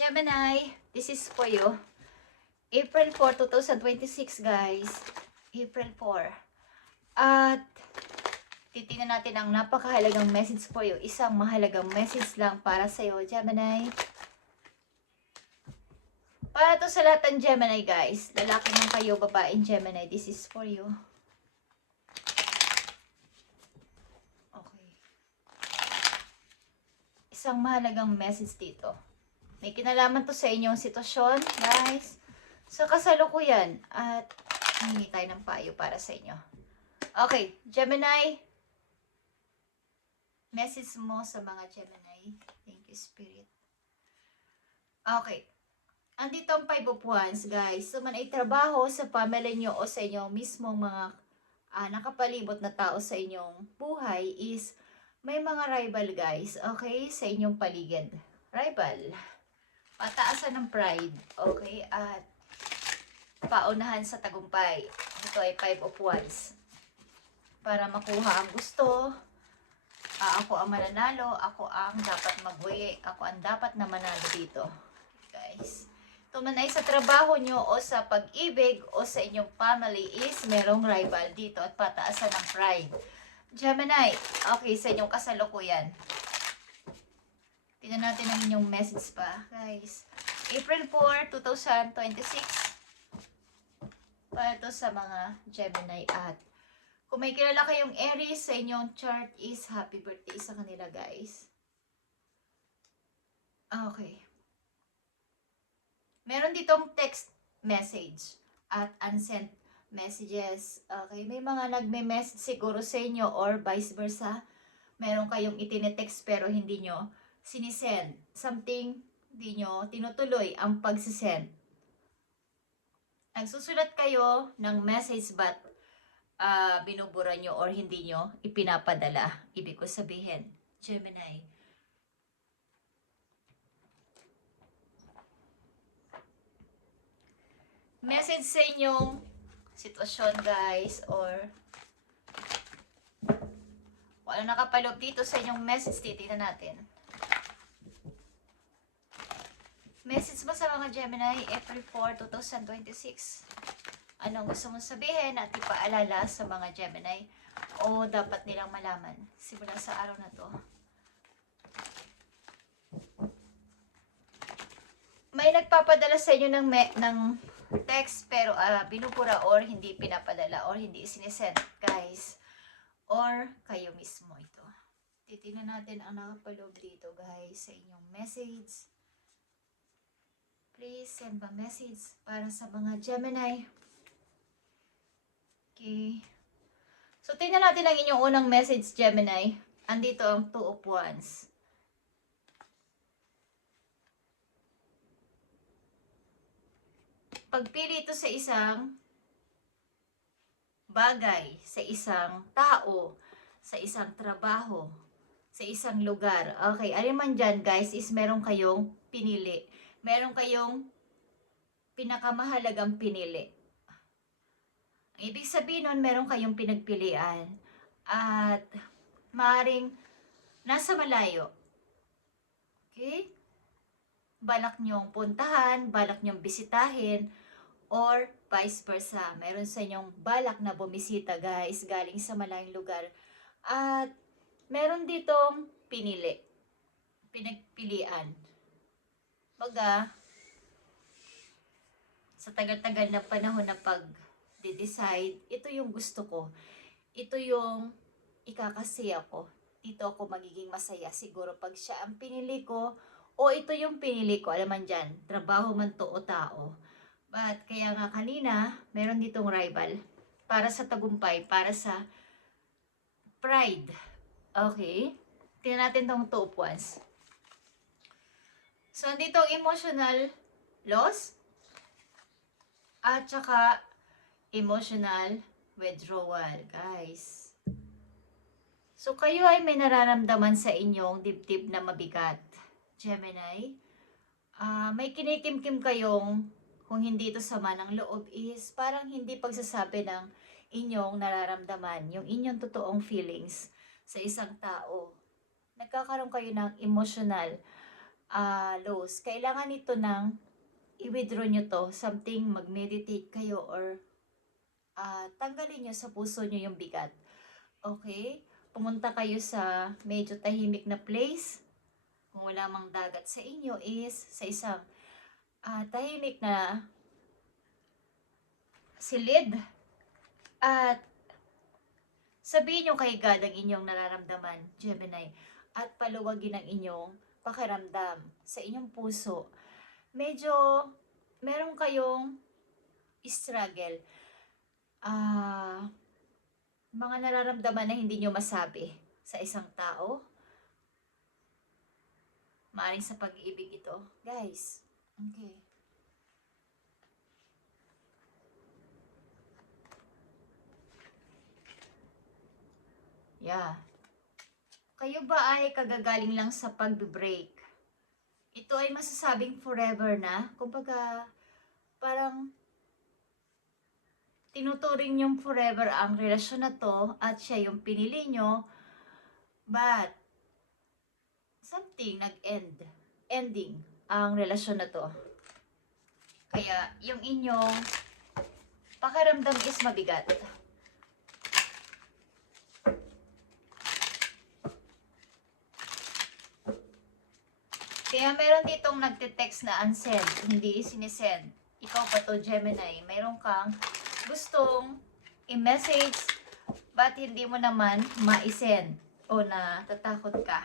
Gemini, this is for you. April 4, 2026 guys. April 4. At titingnan natin ang napakahalagang message for you. Isang mahalagang message lang para sa iyo, Gemini. Para to sa lahat ng Gemini guys. Lalaki man kayo, babaeng Gemini. This is for you. Okay. Isang mahalagang message dito. May kinalaman to sa inyong sitwasyon, guys. Sa kasalukuyan. At hingi tayo ng payo para sa inyo. Okay, Gemini. Message mo sa mga Gemini. Thank you, Spirit. Okay. Andito ang 5 of Wands, guys. So, man ay trabaho sa family nyo o sa inyong mismong mga nakapalibot na tao sa inyong buhay is may mga rival, guys. Okay? Sa inyong paligid. Rival. Pataasan ng pride. Okay? At paunahan sa tagumpay. Ito ay 5 of Wands. Para makuha ang gusto. Ako ang mananalo. Ako ang dapat mabuhi. Ako ang dapat na manalo dito. Guys. Ito man ay sa trabaho nyo o sa pag-ibig o sa inyong family is merong rival dito at pataasan ng pride. Gemini. Okay, sa inyong kasalukuyan. Tingnan natin ang inyong message pa, guys. April 4, 2026. Para ito sa mga Gemini. At kung may kilala kayong Aries sa inyong chart is happy birthday sa kanila, guys. Okay. Meron ditong text message at unsent messages. Okay. May mga nagme-message siguro sa inyo or vice versa. Meron kayong itinetext pero hindi nyo sinisend. Something hindi nyo tinutuloy ang pagsisend. Nagsusulat kayo ng message but binubura nyo or hindi nyo ipinapadala. Ibig ko sabihin, Gemini. Message sa inyong sitwasyon, guys, or wala nakapaloob dito sa inyong message. Titignan natin. Message mo sa mga Gemini, April 4, 2026. Anong gusto mong sabihin at ipaalala sa mga Gemini o dapat nilang malaman simula sa araw na to? May nagpapadala sa inyo ng text pero binubura or hindi pinapadala or hindi sinisend, guys. Or kayo mismo ito. Titingnan natin ang nakapaloob dito, guys, sa inyong message. Please send a message para sa mga Gemini. Okay. So, tingnan natin ang inyong unang message, Gemini. Andito ang 2 of Wands. Pagpili ito sa isang bagay, sa isang tao, sa isang trabaho, sa isang lugar. Okay, alin man dyan, guys, is meron kayong pinili. Meron kayong pinakamahalagang pinili. Ang ibig sabihin nun, meron kayong pinagpilian. At maaaring nasa malayo. Okay? Balak nyong puntahan, balak nyong bisitahin, or vice versa. Meron sa inyong balak na bumisita, guys, galing sa malayong lugar. At meron ditong pinili. Pinagpilian. Baga, sa tagal-tagal na panahon na pag-decide, ito yung gusto ko. Ito yung ikakasaya ko. Dito ako magiging masaya. Siguro pag siya ang pinili ko, o ito yung pinili ko, alam man dyan, trabaho man to o tao. But kaya nga kanina, meron ditong rival. Para sa tagumpay, para sa pride. Okay? Tingnan natin tong 2 of Wands. So, andito ang emotional loss. At saka, emotional withdrawal, guys. So, kayo ay may nararamdaman sa inyong dibdib na mabigat. Gemini, may kinikimkim kayong, kung hindi ito sama ng loob, is parang hindi pagsasabi ng inyong nararamdaman, yung inyong totoong feelings sa isang tao. Nagkakaroon kayo ng emotional lows. Kailangan nito ng i-withdraw nyo to. Something, mag-meditate kayo or tanggalin nyo sa puso nyo yung bigat. Okay? Pumunta kayo sa medyo tahimik na place. Kung wala mang dagat sa inyo is sa isang tahimik na silid. At sabihin nyo kay God ang inyong nararamdaman, Gemini. At paluwagin ang inyong pakiramdam sa inyong puso. Medyo meron kayong struggle. Mga nararamdaman na hindi nyo masabi sa isang tao. Maaring sa pag-ibig ito. Guys, okay. Yeah. Kayo ba ay kagagaling lang sa pag-break? Ito ay masasabing forever na. Kumbaga, parang tinuturing yung forever ang relasyon na to at siya yung pinili nyo. But, something nag-end. Ending ang relasyon na to. Kaya, yung inyong pakiramdam is mabigat. Kaya meron ditong nagte-text na unsend, hindi sinisend. Ikaw pa to, Gemini. Meron kang gustong i-message, but hindi mo naman ma-send o natatakot ka.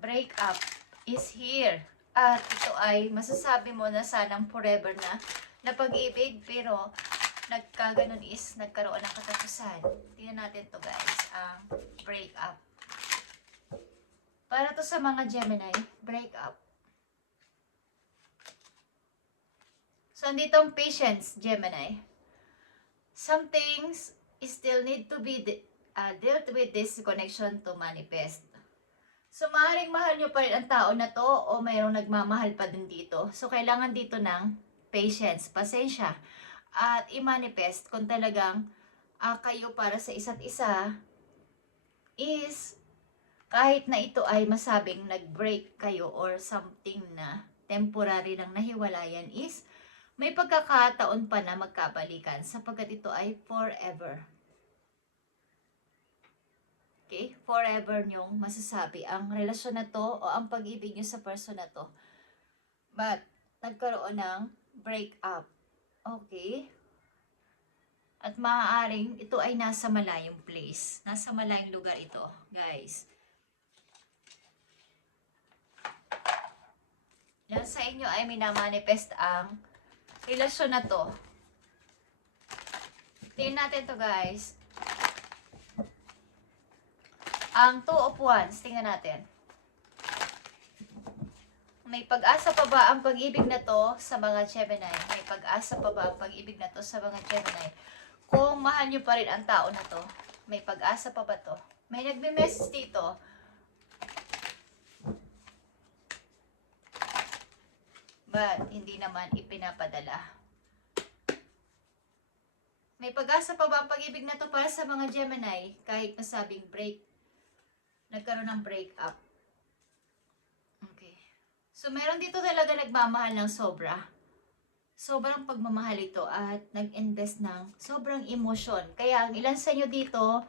Break up is here. At ito ay masasabi mo na sanang forever na pag-ibig, pero nagkaganon is nagkaroon ng katapusan. Tingnan natin to guys, ang break up. Para to sa mga Gemini, break up. So, andito ang patience, Gemini. Some things still need to be dealt with this connection to manifest. So, maaaring mahal nyo pa rin ang tao na to o mayroong nagmamahal pa din dito. So, kailangan dito ng patience, pasensya. At i-manifest kung talagang kayo para sa isa't isa is kahit na ito ay masabing nag-break kayo or something na temporary lang nahiwalayan is may pagkakataon pa na magkabalikan sapagkat ito ay forever. Okay? Forever nyong masasabi ang relasyon na to o ang pag-ibig nyo sa person na to. But, nagkaroon ng break up. Okay? At maaaring ito ay nasa malayong place. Nasa malayong lugar ito, guys. Yan sa inyo ay minamanifest ang relasyon na to. Tingnan natin to guys. Ang 2 of Wands, tingnan natin. May pag-asa pa ba ang pag-ibig na to sa mga Gemini? May pag-asa pa ba ang pag-ibig na to sa mga Gemini? Kung mahal nyo pa rin ang tao na to, may pag-asa pa ba to? May nagme-message dito. But, hindi naman ipinapadala. May pag-asa pa ba ang pag-ibig na to para sa mga Gemini? Kahit masabing break, nagkaroon ng break up. Okay. So, meron dito talaga nagmamahal ng sobra. Sobrang pagmamahal ito at nag-invest ng sobrang emosyon. Kaya, ang ilan sa inyo dito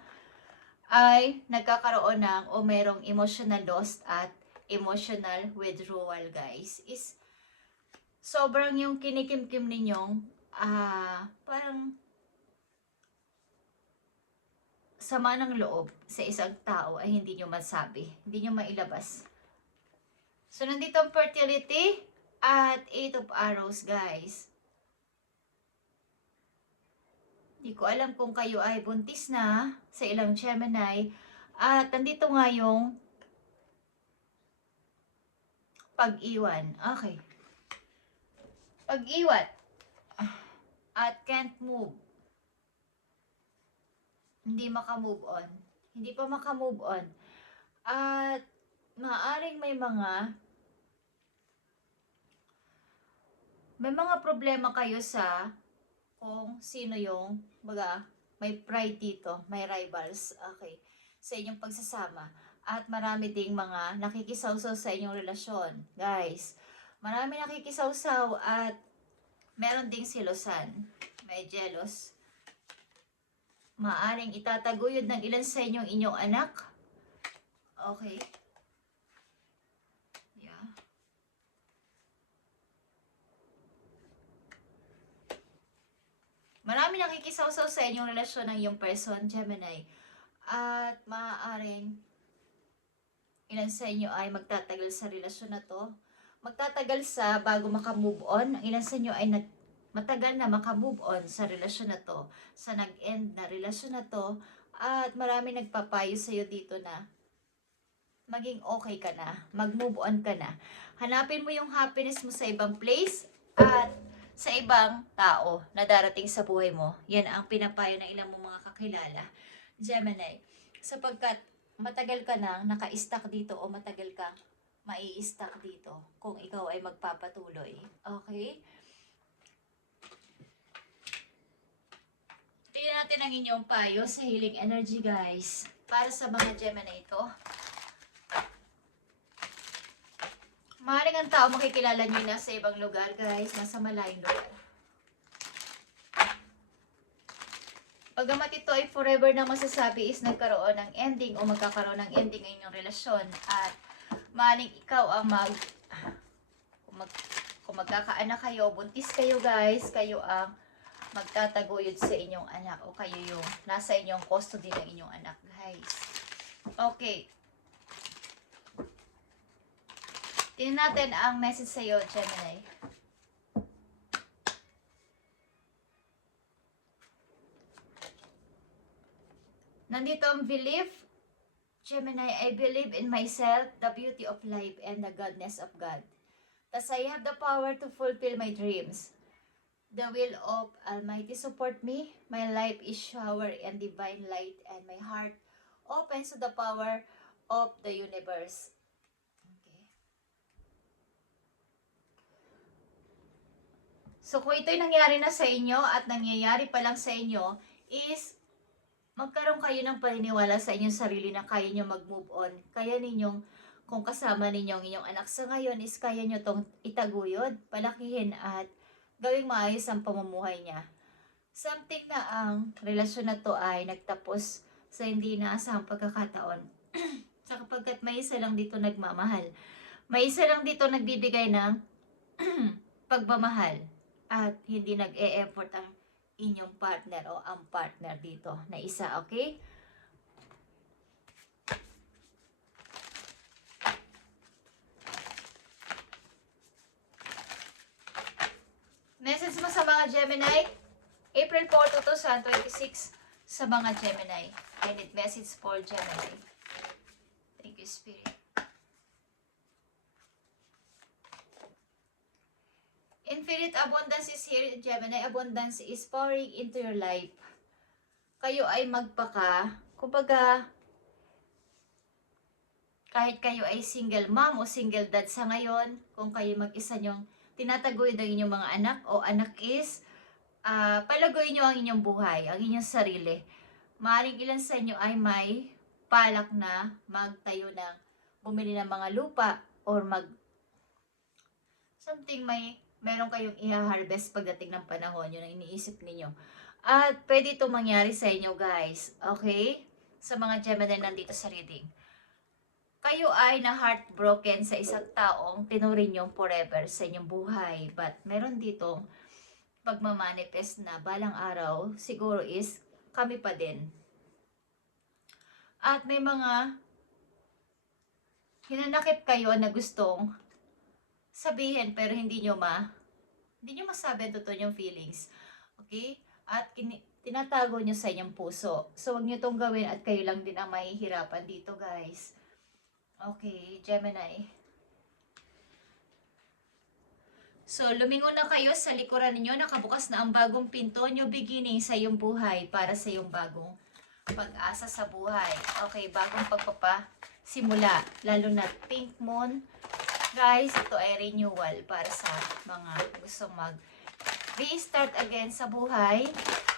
ay nagkakaroon ng o merong emotional loss at emotional withdrawal, guys. Is sobrang yung kinikimkim ninyong parang sama ng loob sa isang tao ay hindi nyo masabi. Hindi nyo mailabas. So, nandito ang fertility at 8 of Arrows, guys. Hindi ko alam kung kayo ay buntis na sa ilang Gemini. At nandito nga yung pag-iwan. Okay. Pag-iwan. At can't move. Hindi makamove on. Hindi pa makamove on. At maaring may mga problema kayo sa kung sino yung may pride dito, may rivals, okay, sa inyong pagsasama. At marami ding mga nakikisawsaw sa inyong relasyon. Guys, marami nakikisawsaw at meron ding silosan. May jealous. Maaring itataguyod ng ilan sa inyong anak. Okay. Yeah. Marami nakikisawsaw sa inyong relasyon ng iyong person, Gemini. At maaaring ilan sa inyo ay magtatagal sa relasyon na to. Magtatagal sa bago makamove on. Ang ilan sa inyo ay matagal na makamove on sa relasyon na to. Sa nag-end na relasyon na to. At marami nagpapayo sa iyo dito na maging okay ka na. Mag-move on ka na. Hanapin mo yung happiness mo sa ibang place at sa ibang tao na darating sa buhay mo. Yan ang pinapayo ng ilang mga kakilala. Gemini, sapagkat matagal ka nang naka-stuck dito o matagal kang mai-stuck dito kung ikaw ay magpapatuloy. Okay? Tingnan natin ang inyong payo sa healing energy, guys. Para sa mga Gemini ito. Maaaring ang tao makikilala nyo na sa ibang lugar, guys. Nasa malayong lugar. Pagamat ito ay forever na masasabi is nagkaroon ng ending o magkakaroon ng ending ng inyong relasyon. At maaaring ikaw ang kung magkakaanak kayo, buntis kayo, guys, kayo ang magtataguyod sa inyong anak o kayo yung nasa inyong custody ng inyong anak, guys. Okay. Tingnan natin ang message sa iyo, Gemini. Nandito ang belief. Gemini, I believe in myself, the beauty of life, and the goodness of God. Thus I have the power to fulfill my dreams. The will of Almighty support me. My life is showered in divine light, and my heart opens to the power of the universe. So, kung ito'y nangyari na sa inyo at nangyayari pa lang sa inyo, is magkaroon kayo ng paniniwala sa inyong sarili na kaya nyo mag-move on. Kaya ninyong, kung kasama ninyo ang inyong anak sa ngayon, is kaya nyo tong itaguyod, palakihin at gawing maayos ang pamumuhay niya. Something na ang relasyon na to ay nagtapos sa hindi inaasahang pagkakataon. Sa kapagkat may isa lang dito nagmamahal. May isa lang dito nagbibigay ng pagmamahal. At hindi nag-e-effort ang inyong partner o ang partner dito na isa, okay? Message mo sa mga Gemini, April 4 to 2026 sa mga Gemini. I need message for Gemini. Thank you, Spirit. Infinite abundance is here, Gemini. Abundance is pouring into your life. Kayo ay kumbaga, kahit kayo ay single mom o single dad sa ngayon, kung kayo mag-isa nyong tinataguyod ang inyong mga anak o anak is, palagoy nyo ang inyong buhay, ang inyong sarili. Maaaring ilan sa inyo ay may palak na magtayo ng, bumili ng mga lupa or meron kayong i-harvest pagdating ng panahon, yun ang iniisip ninyo. At pwede ito mangyari sa inyo, guys. Okay? Sa mga Gemini nandito sa reading. Kayo ay na-heartbroken sa isang taong tinuring nyo forever sa inyong buhay. But meron ditong pagmamanifest na balang araw, siguro is kami pa din. At may mga hinanakit kayo na gustong sabihin pero hindi nyo masabi ang totoo yung feelings. Okay? At tinatago nyo sa inyong puso. So, wag nyo itong gawin at kayo lang din ang mahihirapan dito, guys. Okay, Gemini. So, lumingon na kayo sa likuran ninyo. Nakabukas na ang bagong pinto, new beginning sa iyong buhay para sa iyong bagong pag-asa sa buhay. Okay, bagong pagpapasimula. Lalo na pink moon. Guys, ito ay renewal para sa mga gustong mag-restart again sa buhay,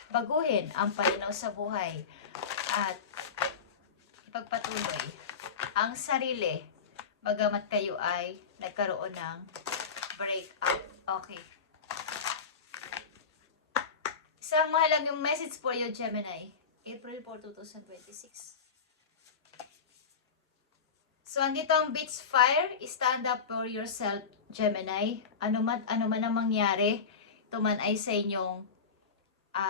baguhin ang pananaw sa buhay, at ipagpatuloy ang sarili. Bagamat kayo ay nagkaroon ng breakup. Okay. Isang mahalagang message for you, Gemini. April 4, 2026. So, andito ang Beach Fire. Stand up for yourself, Gemini. Ano man ang mangyari, ito man ay sa inyong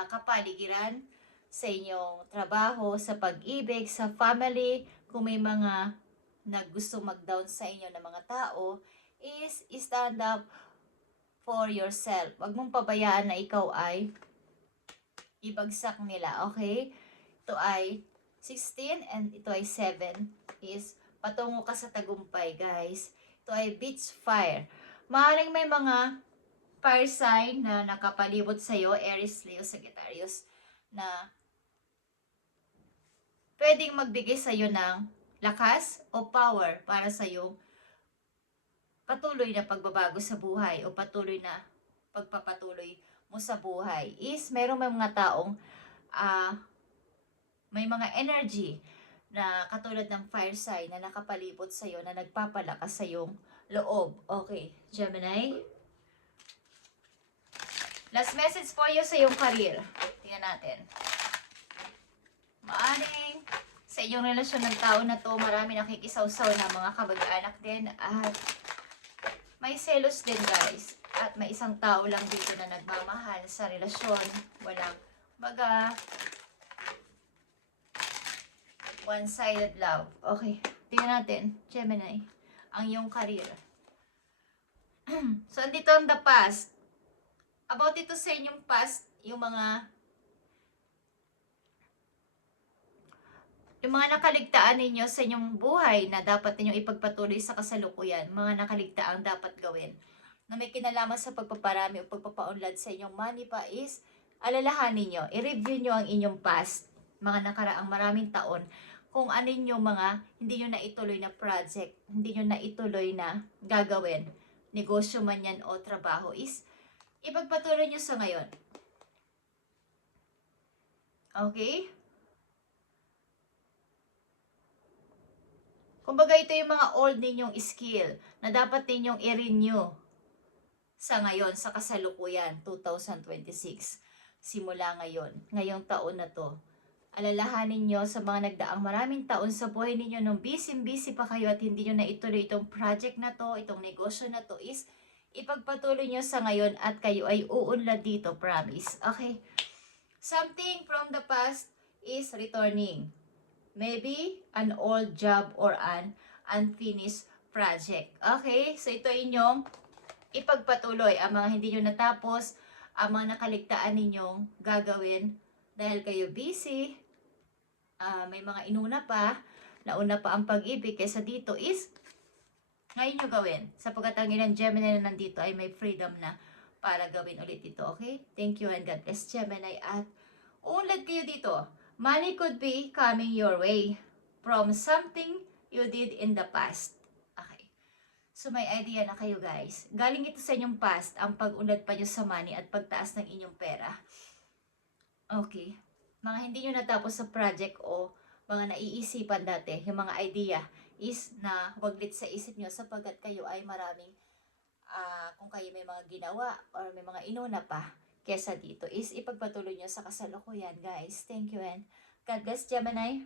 kapaligiran, sa inyong trabaho, sa pag-ibig, sa family, kung may mga naggusto mag-down sa inyo na mga tao, is stand up for yourself. Huwag mong pabayaan na ikaw ay ibagsak nila, okay? Ito ay 16 and ito ay 7 is patungo ka sa tagumpay, guys. Ito ay Beach Fire. Maaaring may mga fire sign na nakapalibot sa'yo, Aries, Leo, Sagittarius, na pwedeng magbigay sa'yo ng lakas o power para sa'yo patuloy na pagbabago sa buhay o patuloy na pagpapatuloy mo sa buhay. Is merong mga taong may mga energy na katulad ng fire sign na nakapalibot sa'yo na nagpapalakas sa iyong loob. Okay, Gemini. Last message for you sa iyong career. Tingnan natin. Maaring sa inyong relasyon ng tao na to, marami nakikisaw-saw na mga kamag-anak din at may selos din, guys. At may isang tao lang dito na nagmamahal sa relasyon. Walang baga one-sided love. Okay, tingnan natin, Gemini, ang iyong career. So, andito ang the past. About ito sa inyong past, yung mga nakaligtaan ninyo sa inyong buhay na dapat ninyong ipagpatuloy sa kasalukuyan, mga nakaligtaang dapat gawin, na may kinalaman sa pagpaparami o pagpapaunlad sa inyong money pa is, alalahanin nyo, i-review nyo ang inyong past, mga nakaraang maraming taon, kung ano yung mga hindi nyo na ituloy na project, hindi nyo na ituloy na gagawin, negosyo man yan o trabaho, is ipagpatuloy nyo sa ngayon. Okay? Kumbaga ito yung mga old ninyong skill na dapat ninyong i-renew sa ngayon, sa kasalukuyan, 2026. Simula ngayon, ngayong taon na to. Alalahanin nyo sa mga nagdaang maraming taon sa buhay ninyo nung busy pa kayo at hindi nyo na ituloy itong project na to, itong negosyo na to, is ipagpatuloy nyo sa ngayon at kayo ay uunlad dito, promise. Okay? Something from the past is returning. Maybe an old job or an unfinished project. Okay? So ito inyong ipagpatuloy. Ang mga hindi nyo natapos, ang mga nakaligtaan ninyong gagawin dahil kayo busy, may mga inuna pa, nauna pa ang pag-ibig, kaysa dito is ngayon nyo gawin. Sapagkat ang ilang Gemini na nandito ay may freedom na para gawin ulit ito. Okay? Thank you and God bless, Gemini. At uunlad kayo dito. Money could be coming your way from something you did in the past. Okay. So may idea na kayo, guys. Galing ito sa inyong past, ang pag-unlad pa nyo sa money at pagtaas ng inyong pera. Okay. Mga hindi nyo natapos sa project o mga naiisipan dati, yung mga idea is na waglit sa isip nyo sapagkat kayo ay maraming, kung kayo may mga ginawa or may mga inuna pa, kesa dito is ipagpatuloy nyo sa kasalukuyan, guys. Thank you and God bless, Gemini.